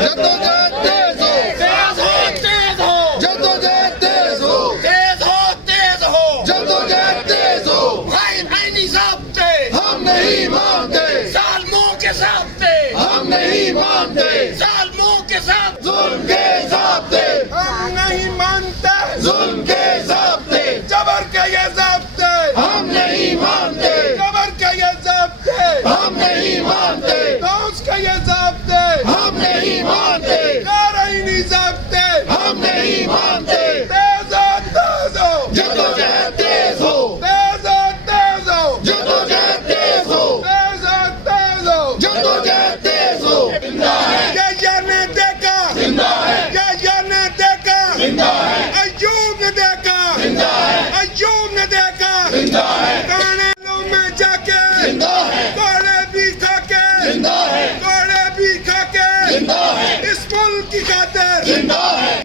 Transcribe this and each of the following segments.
जद्दोजहद तेज हो, तेज हो, तेज हो, जद्दोजहद तेज हो, तेज हो, तेज हो, जद्दोजहद तेज हो। भाई भाई नहीं साहबते, हम नहीं मानते, जालिमों के साहबते, हम नहीं मानते, जालिमों के साथ जुल्म के ज़ाब्ते, हम नहीं मानते, जुल्म के ज़ाब्ते, जबर के ये ज़ाब्ते, हम नहीं मानते, जबर के ये ज़ाब्ते, हम नहीं मानते, दोस्त के ये ज़ाब्ते, हम नहीं मानते, काराइनी ज़ाब्ते, हम नहीं मानते। तेज हो, तेज हो, जद्दोजहद तेज हो, तेज हो, तेज हो, जद्दोजहद तेज हो, तेज हो, तेज हो, जद्दोजहद तेज हो। जिंदा है, या ने देखा, जिंदा है, या ने देखा, जिंदा है, अय्यूब ने देखा, जिंदा है, अय्यूब ने देखा, जिंदा है, कानूनों में जाके, जिंदा है, कोड़े भी खा के, जिंदा है, कोड़े भी खा के, जिंदा है, इस मुल्क की खातिर, जिंदा है,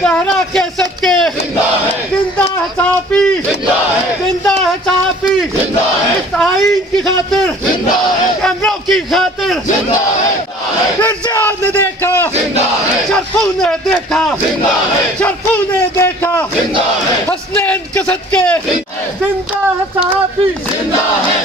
सहरा के सदके जिंदा है, जिंदा है साफी, जिंदा है, जिंदा है साफी, जिंदा है, इस आइन की खातिर, जिंदा है, कैमरों की खातिर, जिंदा है, फिरजाद ने देखा, जिंदा है, शरफू ने देखा, जिंदा है, शरफू ने देखा, जिंदा है, हसनैन के सदके जिंदा है साफी, जिंदा है,